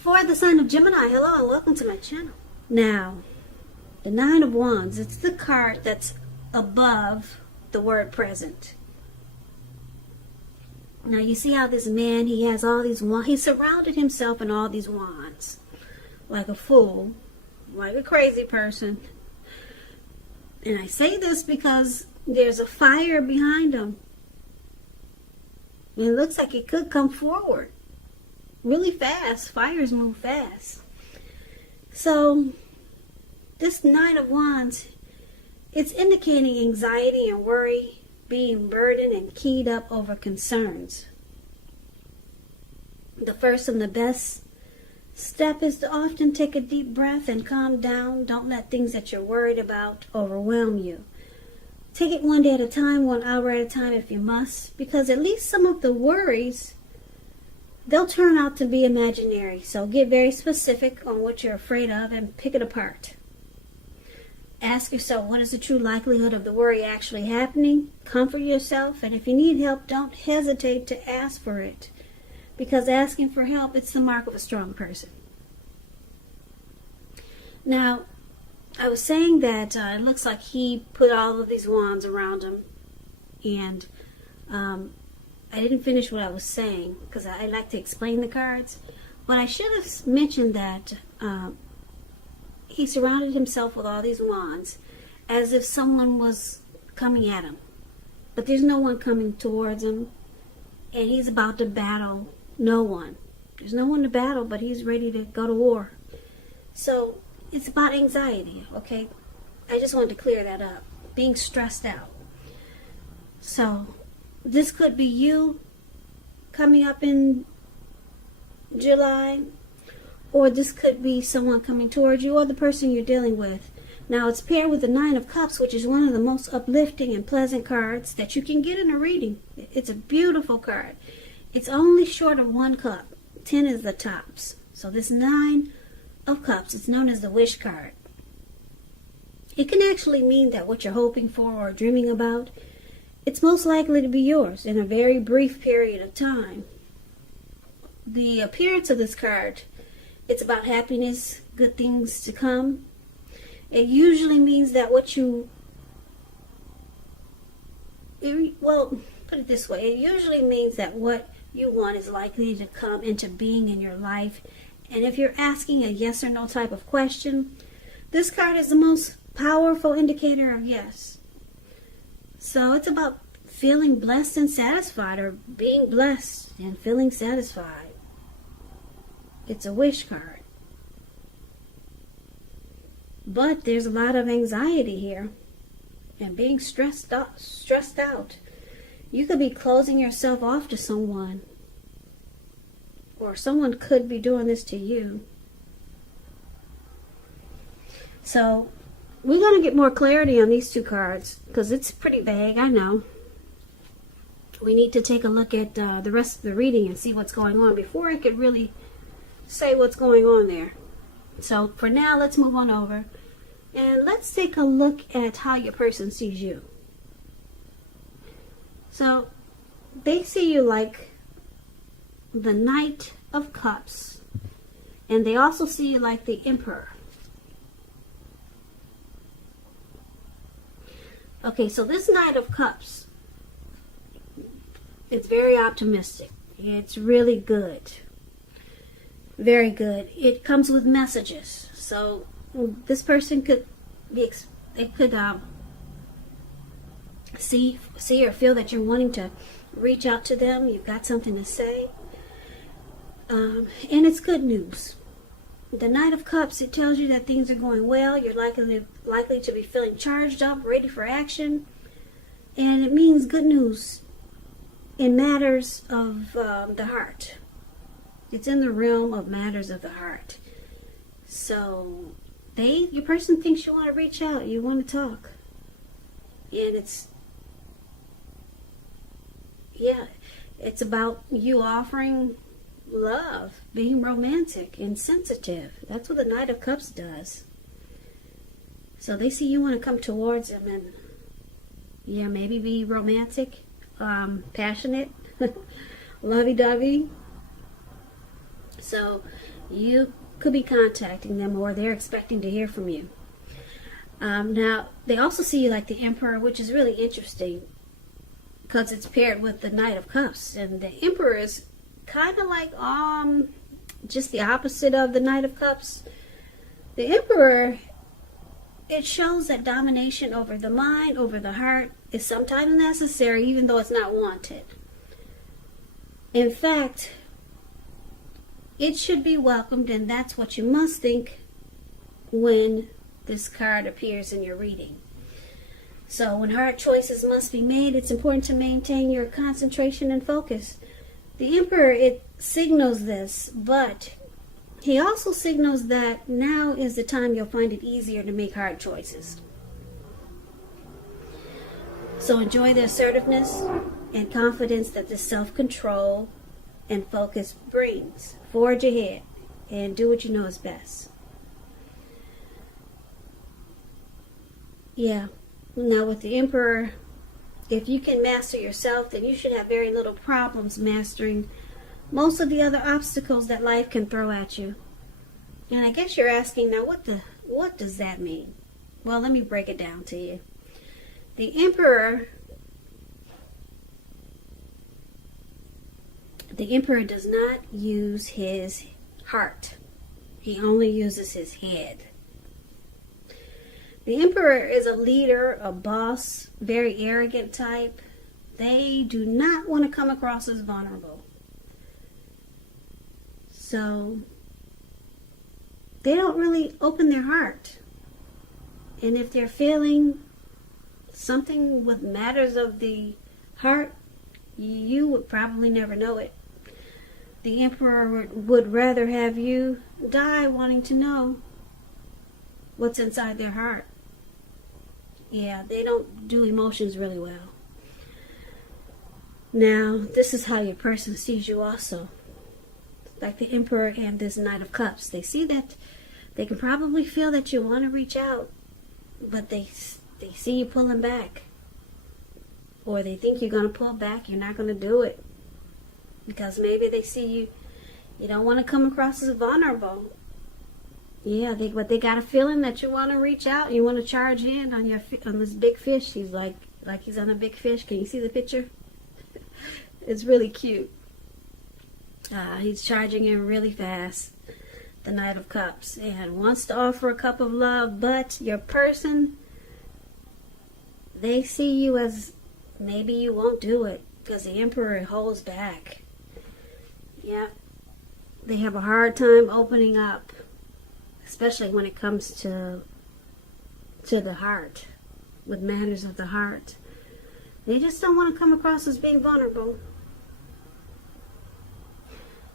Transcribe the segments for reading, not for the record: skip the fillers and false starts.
For the sign of Gemini, hello and welcome to my channel. Now, the Nine of Wands, it's the card that's above the word present. Now you see how this man, he has all these wands. He surrounded himself in all these wands. Like a fool. Like a crazy person. And I say this because there's a fire behind him. And it looks like it could come forward. Really fast. Fires move fast. So, this Nine of Wands, it's indicating anxiety and worry, being burdened and keyed up over concerns. The first and the best step is to often take a deep breath and calm down. Don't let things that you're worried about overwhelm you. Take it one day at a time, 1 hour at a time if you must, because at least some of the worries, they'll turn out to be imaginary. So get very specific on what you're afraid of and pick it apart. Ask yourself, what is the true likelihood of the worry actually happening? Comfort yourself, and if you need help, don't hesitate to ask for it. Because asking for help, it's the mark of a strong person. Now, I was saying that it looks like he put all of these wands around him. And I didn't finish what I was saying because I like to explain the cards. But I should have mentioned that he surrounded himself with all these wands as if someone was coming at him. But there's no one coming towards him. And he's about to battle no one. There's no one to battle, but he's ready to go to war. So it's about anxiety, okay? I just wanted to clear that up. Being stressed out. So this could be you coming up in July, or this could be someone coming towards you, or the person you're dealing with. Now it's paired with the Nine of Cups, which is one of the most uplifting and pleasant cards that you can get in a reading. It's a beautiful card. It's only short of 1 cup. 10 is the tops. So this Nine of Cups, it's known as the wish card. It can actually mean that what you're hoping for or dreaming about, it's most likely to be yours in a very brief period of time. The appearance of this card, it's about happiness, good things to come. It usually means that what you, well, put it this way, it usually means that what you want is likely to come into being in your life. And if you're asking a yes or no type of question, this card is the most powerful indicator of yes. So it's about feeling blessed and satisfied, or being blessed and feeling satisfied. It's a wish card. But there's a lot of anxiety here and being stressed out. You could be closing yourself off to someone, or someone could be doing this to you. So we're going to get more clarity on these 2 cards because it's pretty vague, I know. We need to take a look at the rest of the reading and see what's going on before I could really say what's going on there. So for now, let's move on over and let's take a look at how your person sees you. So they see you like the Knight of Cups, and they also see you like the Emperor. Okay, so this Knight of Cups, it's very optimistic. It's really good. Very good. It comes with messages. So this person could be, it could see or feel that you're wanting to reach out to them. You've got something to say. And it's good news. The Knight of Cups, it tells you that things are going well. You're likely to be feeling charged up, ready for action. And it means good news in matters of the heart. It's in the realm of matters of the heart. So your person thinks you want to reach out. You want to talk. And it's about you offering love, being romantic and sensitive. That's what the Knight of Cups does. So they see you want to come towards them and maybe be romantic, passionate, lovey-dovey. So you could be contacting them, or they're expecting to hear from you. Now, they also see you like the Emperor, which is really interesting because it's paired with the Knight of Cups. And the Emperor is kind of like just the opposite of the Knight of Cups. The Emperor, it shows that domination over the mind, over the heart, is sometimes necessary, even though it's not wanted. In fact, it should be welcomed, and that's what you must think when this card appears in your reading. So when hard choices must be made, it's important to maintain your concentration and focus. The Emperor, it signals this, but he also signals that now is the time you'll find it easier to make hard choices. So enjoy the assertiveness and confidence that this self-control and focus brings. Forge ahead and do what you know is best. Yeah. Now with the Emperor, if you can master yourself, then you should have very little problems mastering most of the other obstacles that life can throw at you. And I guess you're asking now, what does that mean? Well, let me break it down to you. The Emperor does not use his heart. He only uses his head. The Emperor is a leader, a boss, very arrogant type. They do not want to come across as vulnerable. So they don't really open their heart. And if they're feeling something with matters of the heart, you would probably never know it. The Emperor would rather have you die wanting to know what's inside their heart. Yeah, they don't do emotions really well. Now, this is how your person sees you also. Like the Emperor and this Knight of Cups. They see that, they can probably feel that you want to reach out, but they see you pulling back. Or they think you're going to pull back, you're not going to do it. Because maybe they see you don't want to come across as vulnerable. Yeah, but they got a feeling that you want to reach out, you want to charge in on this big fish. He's like he's on a big fish. Can you see the picture? It's really cute. He's charging in really fast, the Knight of Cups, and wants to offer a cup of love, but your person, they see you as maybe you won't do it because the Emperor holds back. Yeah, they have a hard time opening up, especially when it comes to the heart, with matters of the heart. They just don't want to come across as being vulnerable.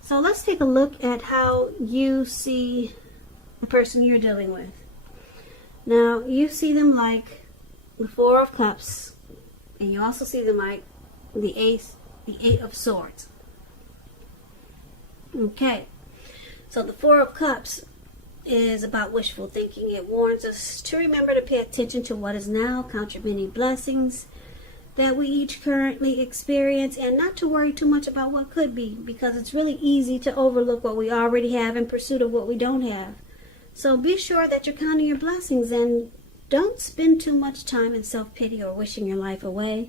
So let's take a look at how you see the person you're dealing with. Now, you see them like the Four of Cups, and you also see them like the Eight of Swords. Okay, so the Four of Cups is about wishful thinking. It warns us to remember to pay attention to what is now, count your many blessings that we each currently experience, and not to worry too much about what could be, because it's really easy to overlook what we already have in pursuit of what we don't have. So be sure that you're counting your blessings, and don't spend too much time in self-pity or wishing your life away,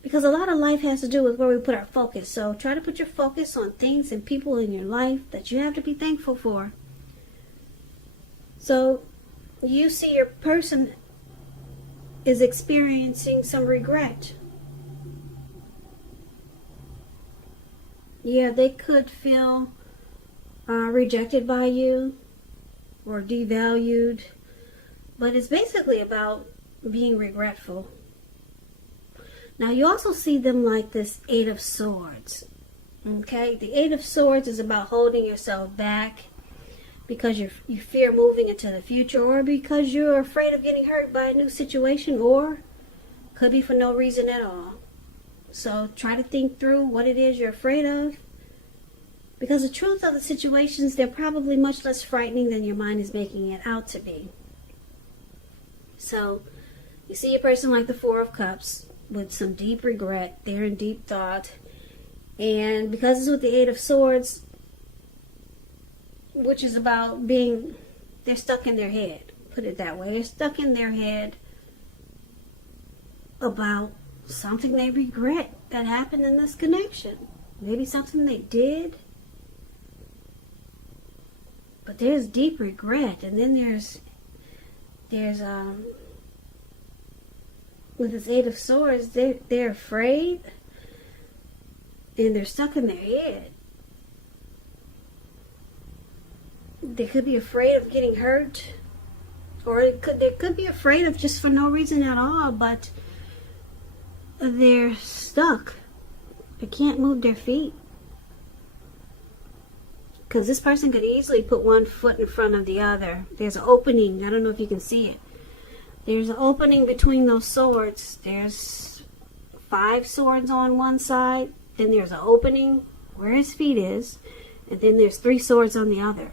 because a lot of life has to do with where we put our focus. So try to put your focus on things and people in your life that you have to be thankful for. So you see your person is experiencing some regret. Yeah, they could feel rejected by you or devalued, but it's basically about being regretful. Now you also see them like this Eight of Swords. Okay, the Eight of Swords is about holding yourself back because you fear moving into the future, or because you're afraid of getting hurt by a new situation, or could be for no reason at all. So try to think through what it is you're afraid of, because the truth of the situations, they're probably much less frightening than your mind is making it out to be. So you see a person like the Four of Cups with some deep regret. They're in deep thought, and because it's with the Eight of Swords, which is about they're stuck in their head. Put it that way. They're stuck in their head about something they regret that happened in this connection. Maybe something they did. But there's deep regret. And then there's with this Eight of Swords, they're afraid. And they're stuck in their head. They could be afraid of getting hurt. Or they could be afraid of just for no reason at all, but they're stuck. They can't move their feet. Because this person could easily put one foot in front of the other. There's an opening. I don't know if you can see it. There's an opening between those swords. There's 5 swords on one side. Then there's an opening where his feet is. And then there's 3 swords on the other.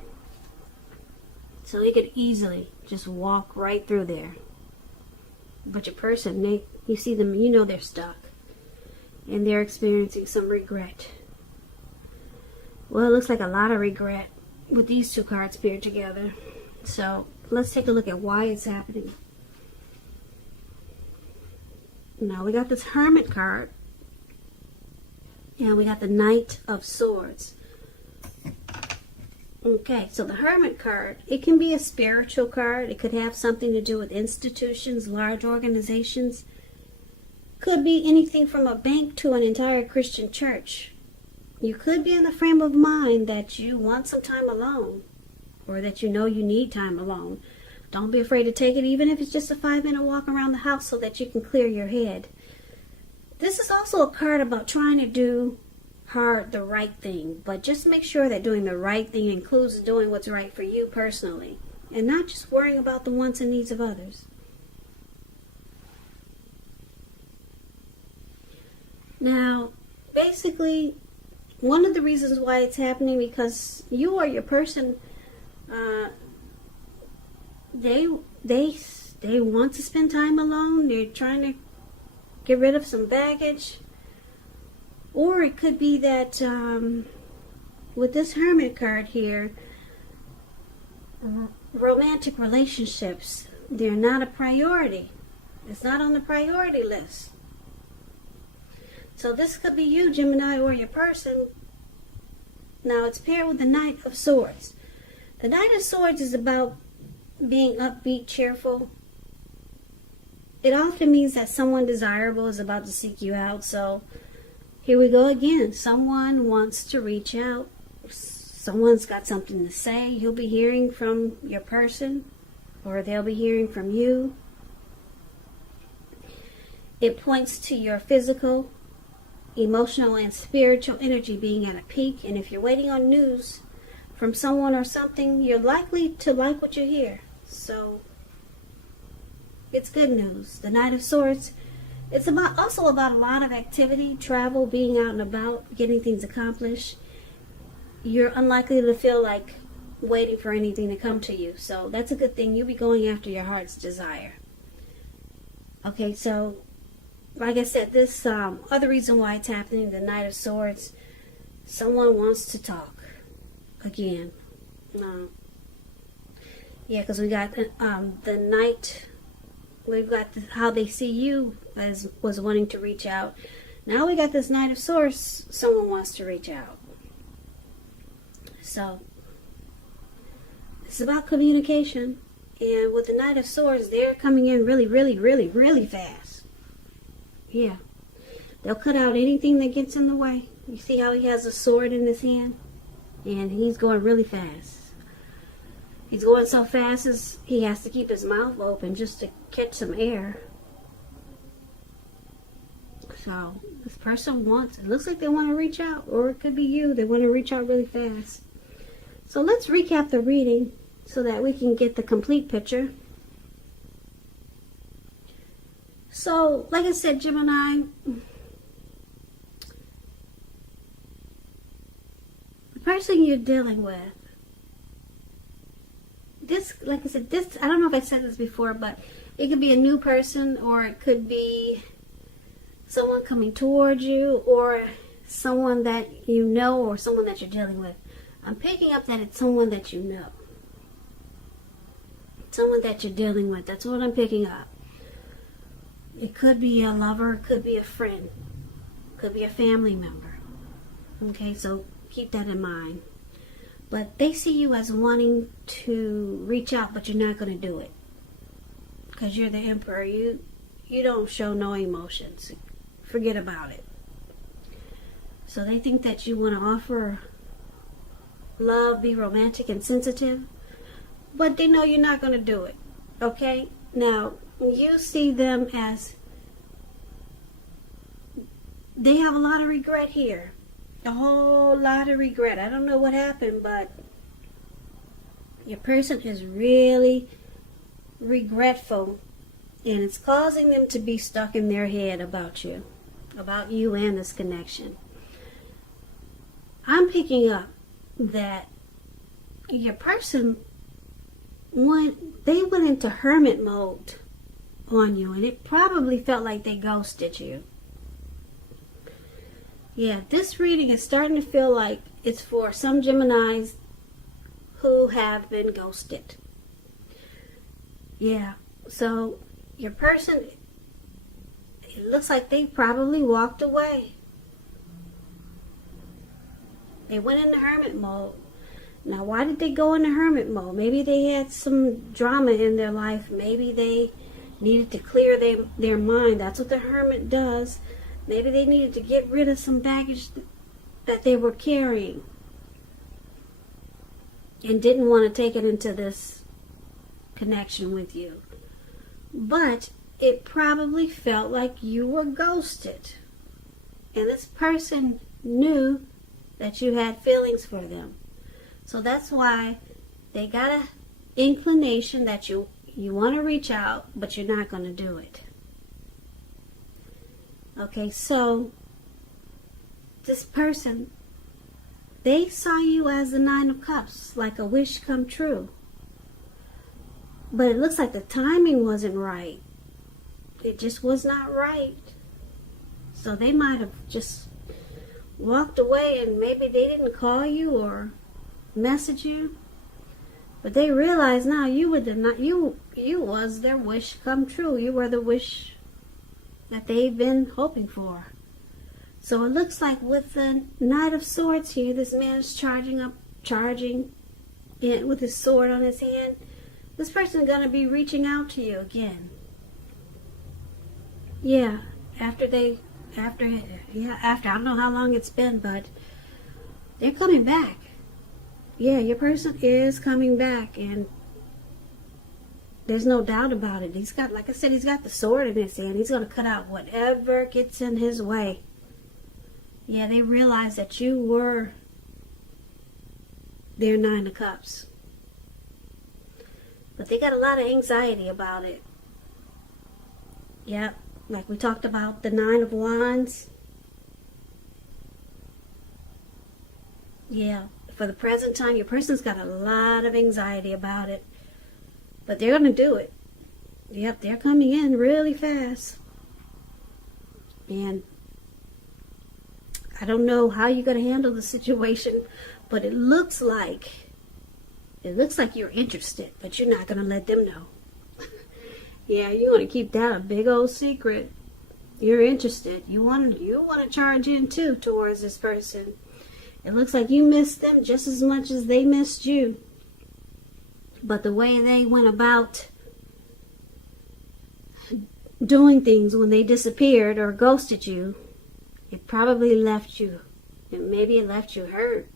So he could easily just walk right through there. But your person, you see them, you know they're stuck. And they're experiencing some regret. Well, it looks like a lot of regret with these 2 cards paired together. So let's take a look at why it's happening. Now we got this Hermit card. And we got the Knight of Swords. Okay, so the Hermit card, it can be a spiritual card. It could have something to do with institutions, large organizations. Could be anything from a bank to an entire Christian church. You could be in the frame of mind that you want some time alone, or that you know you need time alone. Don't be afraid to take it, even if it's just a 5-minute walk around the house so that you can clear your head. This is also a card about trying to do the right thing, but just make sure that doing the right thing includes doing what's right for you personally, and not just worrying about the wants and needs of others. Now, basically, one of the reasons why it's happening, because you or your person, they want to spend time alone. They're trying to get rid of some baggage. Or it could be that with this Hermit card here, romantic relationships, they're not a priority. It's not on the priority list. So this could be you, Gemini, or your person. Now it's paired with the Knight of Swords. The Knight of Swords is about being upbeat, cheerful. It often means that someone desirable is about to seek you out. So here we go again. Someone wants to reach out. Someone's got something to say. You'll be hearing from your person, or they'll be hearing from you. It points to your physical, emotional, and spiritual energy being at a peak. And if you're waiting on news from someone or something, you're likely to like what you hear. So it's good news. The Knight of Swords, it's also about a lot of activity, travel, being out and about, getting things accomplished. You're unlikely to feel like waiting for anything to come to you. So that's a good thing. You'll be going after your heart's desire. Okay, so like I said, this other reason why it's happening, the Knight of Swords, someone wants to talk again. Yeah, because we got the Knight. We've got how they see you as was wanting to reach out. Now we got this Knight of Swords. Someone wants to reach out. So it's about communication. And with the Knight of Swords, they're coming in really, really, really, really fast. Yeah. They'll cut out anything that gets in the way. You see how he has a sword in his hand? And he's going really fast. He's going so fast as he has to keep his mouth open just to catch some air. So this person it looks like they want to reach out, or it could be you. They want to reach out really fast. So let's recap the reading so that we can get the complete picture. So, like I said, Gemini, the person you're dealing with, this, like I said, this, I don't know if I said this before, but it could be a new person, or it could be someone coming towards you, or someone that you know, or someone that you're dealing with. I'm picking up that it's someone that you know. Someone that you're dealing with. That's what I'm picking up. It could be a lover, it could be a friend, could be a family member. Okay, so keep that in mind. But they see you as wanting to reach out, but you're not going to do it. Because you're the emperor. You don't show no emotions. Forget about it. So they think that you want to offer love, be romantic and sensitive, but they know you're not going to do it. Okay? Now, you see them as they have a lot of regret here. A whole lot of regret. I don't know what happened, but your person is really regretful, and it's causing them to be stuck in their head about you and this connection. I'm picking up that your person, they went into hermit mode on you, and it probably felt like they ghosted you. Yeah, this reading is starting to feel like it's for some Geminis who have been ghosted. Yeah, so your person, it looks like they probably walked away. They went into hermit mode. Now, why did they go into hermit mode? Maybe they had some drama in their life. Maybe they needed to clear their mind. That's what the hermit does. Maybe they needed to get rid of some baggage that they were carrying and didn't want to take it into this connection with you. But it probably felt like you were ghosted. And this person knew that you had feelings for them. So that's why they got an inclination that you want to reach out, but you're not going to do it. Okay, so this person, they saw you as the Nine of Cups, like a wish come true. But it looks like the timing wasn't right. It just was not right. So they might have just walked away, and maybe they didn't call you or message you. But they realize now you was their wish come true. You were the wish that they've been hoping for. So it looks like with the Knight of Swords here, this man is charging in with his sword on his hand. This person is going to be reaching out to you again. Yeah, after I don't know how long it's been, but they're coming back. Yeah, your person is coming back, and there's no doubt about it. He's got, like I said, he's got the sword in his hand. He's going to cut out whatever gets in his way. Yeah, they realize that you were their Nine of Cups. But they got a lot of anxiety about it. Yeah, like we talked about the Nine of Wands. Yeah, for the present time, your person's got a lot of anxiety about it. But they're going to do it. Yep, they're coming in really fast. And I don't know how you're going to handle the situation, but it looks like you're interested, but you're not going to let them know. Yeah, you want to keep that a big old secret. You're interested. You want to charge in too towards this person. It looks like you missed them just as much as they missed you. But the way they went about doing things when they disappeared or ghosted you, it probably left you, and maybe it left you hurt.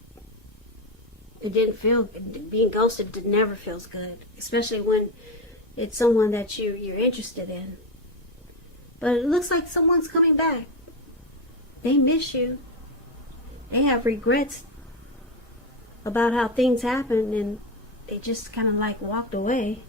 It didn't feel, being ghosted never feels good, especially when it's someone that you're interested in. But it looks like someone's coming back. They miss you. They have regrets about how things happened, and they just kind of like walked away.